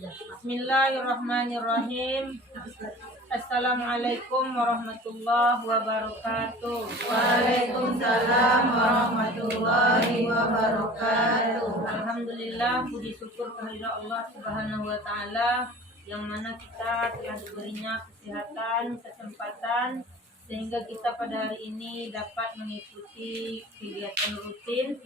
Bismillahirrahmanirrahim. Assalamualaikum warahmatullahi wabarakatuh. Waalaikumsalam warahmatullahi wabarakatuh. Alhamdulillah, puji syukur kehadirat Allah Subhanahu wa taala yang mana kita telah diberinya kesehatan, kesempatan sehingga kita pada hari ini dapat mengikuti kegiatan rutin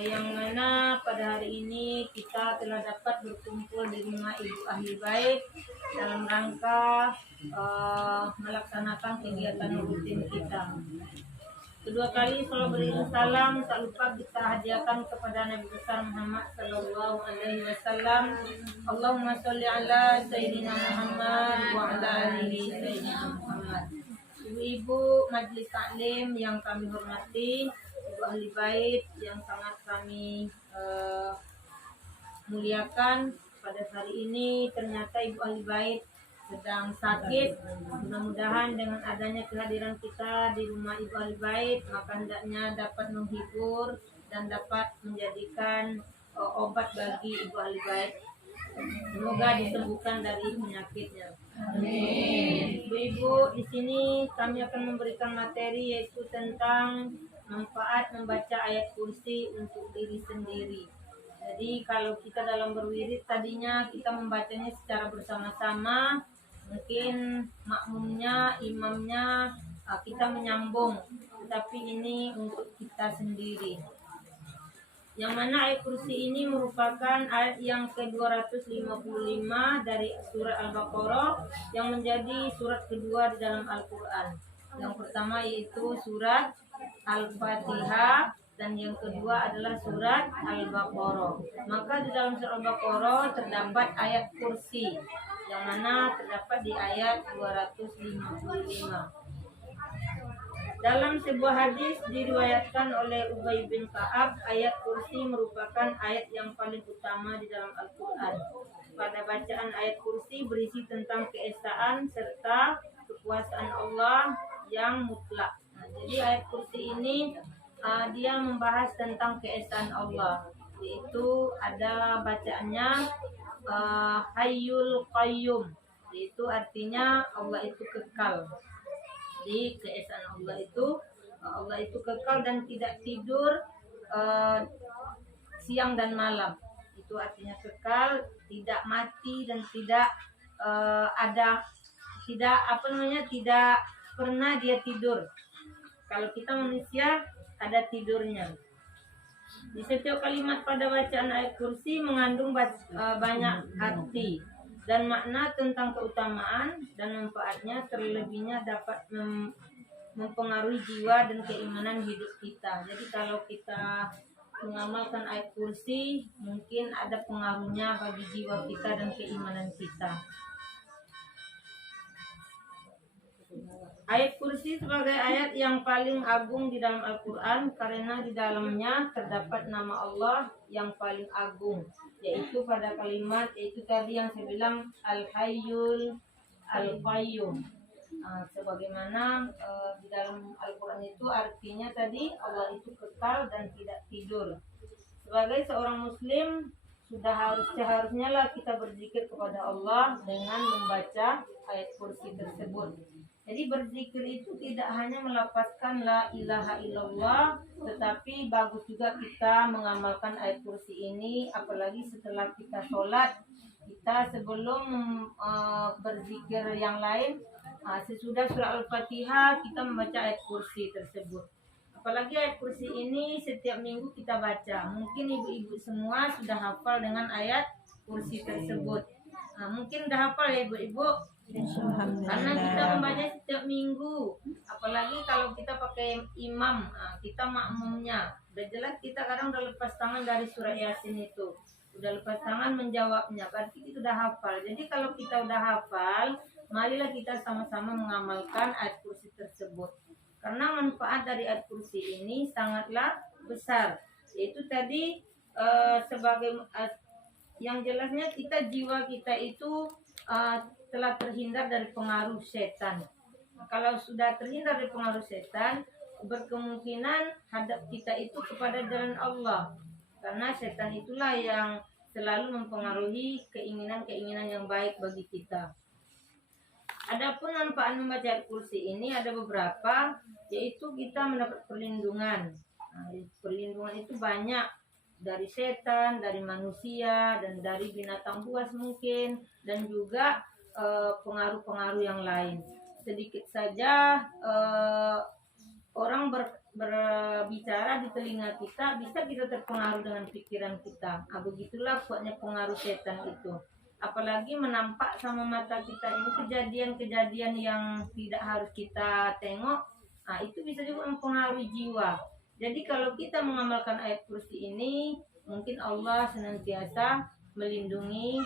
yang mana pada hari ini kita telah dapat berkumpul di rumah Ibu Ahli Bait dalam rangka melaksanakan kegiatan rutin kita. Kedua kali salam beriring salam tak lupa kita hadiahkan kepada Nabi besar Muhammad sallallahu alaihi wasallam. Allahumma sholli ala sayyidina Muhammad wa ala alihi sayyidina Muhammad. Ibu-ibu majelis taklim yang kami hormati, Ibu Ahli Bait yang sangat kami muliakan, pada hari ini ternyata Ibu Ahli Bait sedang sakit. Mudah-mudahan dengan adanya kehadiran kita di rumah Ibu Ahli Bait, maka hendaknya dapat menghibur dan dapat menjadikan obat bagi Ibu Ahli Bait. Semoga disembuhkan dari penyakitnya. Amin. Ibu-ibu, di sini kami akan memberikan materi yaitu tentang manfaat membaca ayat kursi untuk diri sendiri. Jadi kalau kita dalam berwirid tadinya kita membacanya secara bersama-sama, mungkin makmumnya, imamnya, kita menyambung, tetapi ini untuk kita sendiri. Yang mana ayat kursi ini merupakan ayat yang ke-255 dari surat Al-Baqarah yang menjadi surat kedua di dalam Al-Quran. Yang pertama yaitu surat Al-Fatihah dan yang kedua adalah surat Al-Baqarah. Maka di dalam surat Al-Baqarah terdapat ayat kursi yang mana terdapat di ayat 255. Dalam sebuah hadis diriwayatkan oleh Ubay bin Ka'ab, ayat kursi merupakan ayat yang paling utama di dalam Al-Quran. Pada bacaan ayat kursi berisi tentang keesaan serta kekuasaan Allah yang mutlak. Jadi ayat kursi ini dia membahas tentang keesaan Allah, yaitu ada bacaannya Hayyul Qayyum, yaitu artinya Allah itu kekal. Di keesaan Allah itu kekal dan tidak tidur siang dan malam. Itu artinya kekal, tidak mati dan tidak tidak pernah dia tidur. Kalau kita manusia ada tidurnya. Di setiap kalimat pada bacaan ayat kursi mengandung banyak arti dan makna tentang keutamaan dan manfaatnya, terlebihnya dapat mempengaruhi jiwa dan keimanan hidup kita. Jadi kalau kita mengamalkan ayat kursi, mungkin ada pengaruhnya bagi jiwa kita dan keimanan kita. Ayat kursi sebagai ayat yang paling agung di dalam Al-Quran karena di dalamnya terdapat nama Allah yang paling agung, yaitu pada kalimat yaitu tadi yang saya bilang Al-Hayyul Al-Qayyum. Sebagaimana di dalam Al-Quran itu artinya tadi Allah itu kekal dan tidak tidur. Sebagai seorang muslim seharusnya lah kita berzikir kepada Allah dengan membaca ayat kursi tersebut. Jadi berzikir itu tidak hanya melafazkan la ilaha illallah, tetapi bagus juga kita mengamalkan ayat kursi ini, apalagi setelah kita sholat. Kita sebelum berzikir yang lain, sesudah surah Al-Fatihah kita membaca ayat kursi tersebut. Apalagi ayat kursi ini setiap minggu kita baca. Mungkin ibu-ibu semua sudah hafal dengan ayat kursi tersebut. Mungkin udah hafal ya ibu-ibu? Karena kita membaca setiap minggu. Apalagi kalau kita pakai imam, kita makmumnya. Udah jelas kita kadang udah lepas tangan dari surah Yasin itu. Udah lepas tangan menjawabnya, berarti kita udah hafal. Jadi kalau kita udah hafal, marilah kita sama-sama mengamalkan ayat kursi tersebut. Karena manfaat dari ayat kursi ini sangatlah besar. Yaitu tadi sebagai yang jelasnya jiwa kita itu telah terhindar dari pengaruh setan. Kalau sudah terhindar dari pengaruh setan, berkemungkinan hadap kita itu kepada jalan Allah. Karena setan itulah yang selalu mempengaruhi keinginan-keinginan yang baik bagi kita. Adapun manfaat membaca ayat kursi ini ada beberapa, yaitu kita mendapat perlindungan. Nah, perlindungan itu banyak, dari setan, dari manusia, dan dari binatang buas mungkin, dan juga pengaruh-pengaruh yang lain. Sedikit saja orang berbicara di telinga kita, bisa kita terpengaruh dengan pikiran kita. Nah, begitulah kuatnya pengaruh setan itu. Apalagi menampak sama mata kita ini kejadian-kejadian yang tidak harus kita tengok, nah itu bisa juga mempengaruhi jiwa. Jadi kalau kita mengamalkan ayat kursi ini, mungkin Allah senantiasa melindungi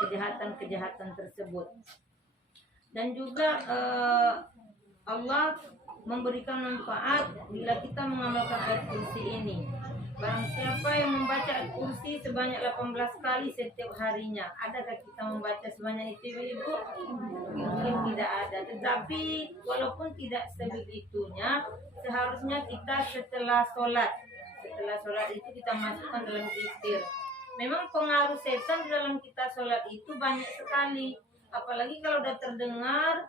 kejahatan-kejahatan tersebut. Dan juga Allah memberikan manfaat bila kita mengamalkan ayat kursi ini. Barang siapa yang membaca ayat kursi sebanyak 18 kali setiap harinya, adakah kita membaca sebanyak itu, Ibu? Mungkin tidak ada. Tetapi walaupun tidak sebegitunya, seharusnya kita setelah sholat itu kita masukkan dalam zikir. Memang pengaruh setan dalam kita sholat itu banyak sekali. Apalagi kalau sudah terdengar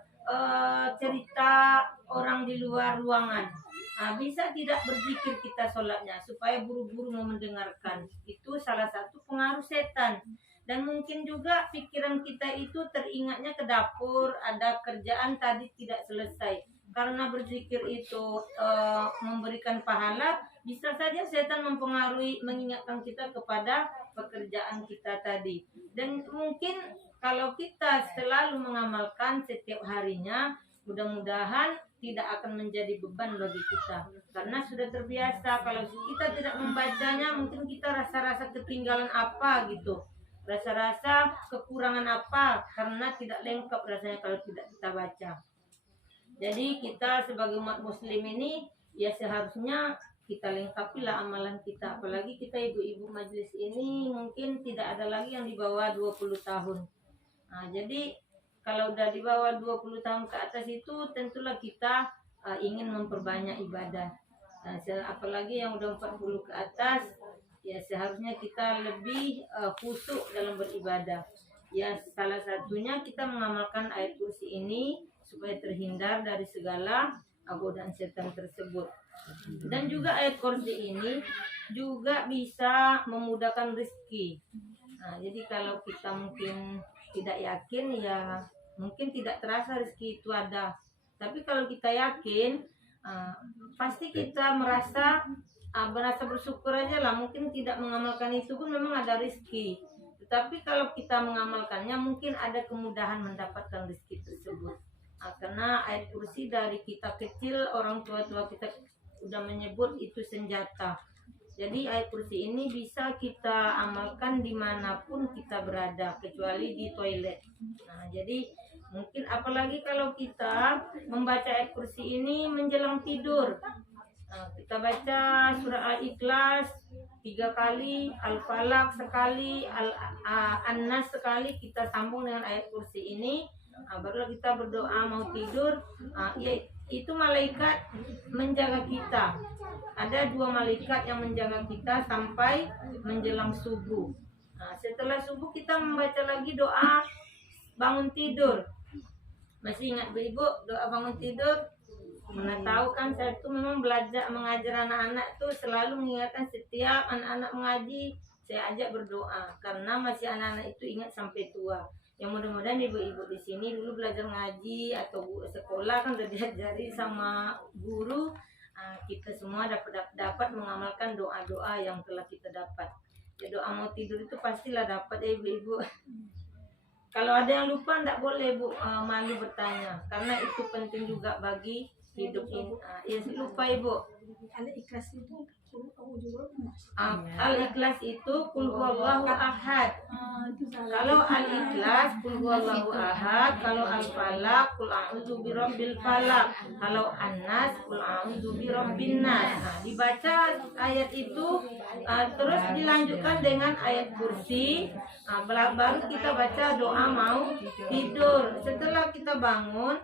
cerita orang di luar ruangan. Nah, bisa tidak berzikir kita sholatnya supaya buru-buru mau mendengarkan. Itu salah satu pengaruh setan. Dan mungkin juga pikiran kita itu teringatnya ke dapur, ada kerjaan tadi tidak selesai. Karena berzikir itu memberikan pahala, bisa saja setan mempengaruhi, mengingatkan kita kepada pekerjaan kita tadi. Dan mungkin kalau kita selalu mengamalkan setiap harinya, mudah-mudahan tidak akan menjadi beban bagi kita. Karena sudah terbiasa, kalau kita tidak membacanya, mungkin kita rasa-rasa ketinggalan apa gitu. Rasa-rasa kekurangan apa, karena tidak lengkap rasanya kalau tidak kita baca. Jadi kita sebagai umat muslim ini, ya seharusnya kita lengkapilah amalan kita. Apalagi kita ibu-ibu majelis ini mungkin tidak ada lagi yang di bawah 20 tahun. Nah, jadi kalau udah di bawah 20 tahun ke atas itu tentulah kita ingin memperbanyak ibadah. Nah, apalagi yang udah 40 ke atas, ya seharusnya kita lebih khusyuk dalam beribadah. Ya salah satunya kita mengamalkan ayat kursi ini supaya terhindar dari segala godaan setan tersebut. Dan juga ayat kursi ini juga bisa memudahkan rezeki. Nah, jadi kalau kita mungkin tidak yakin, ya mungkin tidak terasa rezeki itu ada. Tapi kalau kita yakin, pasti kita merasa bersyukur aja lah. Mungkin tidak mengamalkan itu pun memang ada rezeki. Tetapi kalau kita mengamalkannya, mungkin ada kemudahan mendapatkan rezeki tersebut. Karena ayat kursi dari kita kecil, orang tua-tua kita udah menyebut itu senjata. Jadi ayat kursi ini bisa kita amalkan dimanapun kita berada, kecuali di toilet. Nah, jadi mungkin apalagi kalau kita membaca ayat kursi ini menjelang tidur. Nah, kita baca surah Al-Ikhlas 3 kali, Al-Falaq sekali, An-Nas sekali, kita sambung dengan ayat kursi ini. Barulah kita berdoa mau tidur. Itu malaikat menjaga kita. Ada 2 malaikat yang menjaga kita sampai menjelang subuh. Nah, setelah subuh kita membaca lagi doa bangun tidur. Masih ingat Ibu doa bangun tidur? Mana tahu kan, saya tuh memang belajar mengajar anak-anak tuh selalu mengingatkan setiap anak-anak mengaji, saya ajak berdoa karena masih anak-anak itu ingat sampai tua. Yang mudah-mudahan ibu-ibu di sini dulu belajar ngaji atau sekolah kan udah diajari sama guru. Kita semua dapat mengamalkan doa-doa yang telah kita dapat. Ya, doa mau tidur itu pastilah dapat ya ibu-ibu. Kalau ada yang lupa tidak boleh Bu, malu bertanya karena itu penting juga bagi hidup ini. Ya lupa Ibu. Al-Ikhlas itu Al-Ikhlas itu Qul huwallahu ahad. Kalau Al-Ikhlas Qul huwallahu ahad, kalau Al-Falaq Qul a'udzu birabbil falaq, kalau An-Nas Qul a'udzu birabbin nas. Dibaca ayat itu terus dilanjutkan dengan ayat kursi. Baru kita baca doa mau tidur. Setelah kita bangun,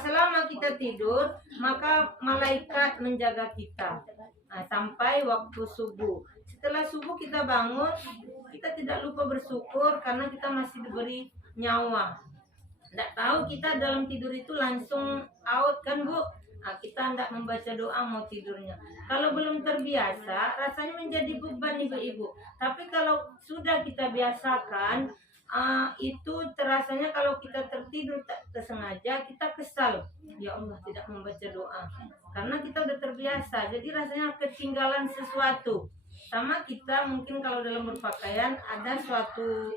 selama kita tidur, maka malaikat menjaga kita sampai waktu subuh. setelah subuh kita bangun, kita tidak lupa bersyukur karena kita masih diberi nyawa. Tidak tahu kita dalam tidur itu langsung out kan Bu? Nah, kita tidak membaca doa mau tidurnya. Kalau belum terbiasa, rasanya menjadi beban ibu-ibu. Tapi kalau sudah kita biasakan, itu terasanya kalau kita tertidur tak tersengaja, kita kesal. Ya Allah, tidak membaca doa. Karena kita udah terbiasa, jadi rasanya ketinggalan sesuatu. Sama kita mungkin kalau dalam berpakaian ada suatu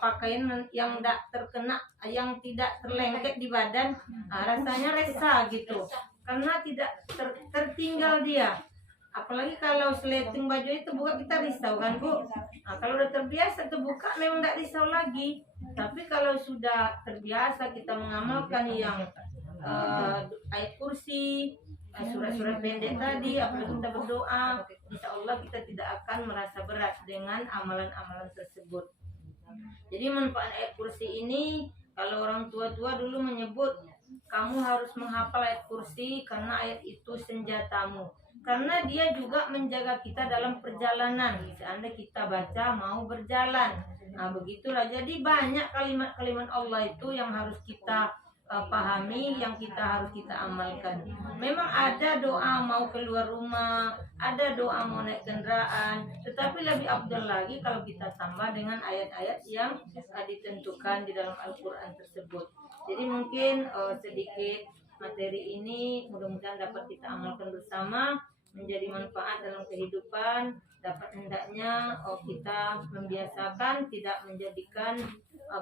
pakaian yang tidak terkena, yang tidak terlengket di badan, rasanya resah gitu karena tidak tertinggal dia. Apalagi kalau seleting baju itu buka, kita risau kan Bu. Nah, kalau udah terbiasa terbuka memang tidak risau lagi. Tapi kalau sudah terbiasa kita mengamalkan yang ayat kursi, surat-surat pendek tadi, apalagi kita berdoa, insya Allah kita tidak akan merasa berat dengan amalan-amalan tersebut. Jadi manfaat ayat kursi ini, kalau orang tua-tua dulu menyebut, kamu harus menghafal ayat kursi karena ayat itu senjatamu. Karena dia juga menjaga kita dalam perjalanan. Seandainya kita baca mau berjalan. Nah begitulah. Jadi banyak kalimat-kalimat Allah itu yang harus kita pahami, yang harus kita amalkan. Memang ada doa mau keluar rumah, ada doa mau naik kendaraan, tetapi lebih afdal lagi kalau kita tambah dengan ayat-ayat yang ditentukan di dalam Al-Quran tersebut. Jadi mungkin sedikit materi ini mudah-mudahan dapat kita amalkan bersama, menjadi manfaat dalam kehidupan. Dapat hendaknya kita membiasakan, tidak menjadikan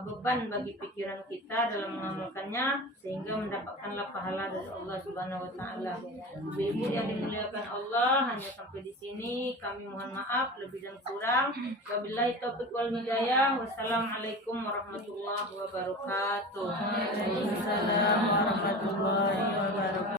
beban bagi pikiran kita dalam mengamalkannya, sehingga mendapatkanlah pahala dari Allah Subhanahu wa taala. Ibu-ibu yang dimuliakan Allah, hanya sampai di sini kami mohon maaf lebih dan kurang. Wabillahi taufiq wal hidayah. Wassalamualaikum warahmatullahi wabarakatuh. Waalaikumsalam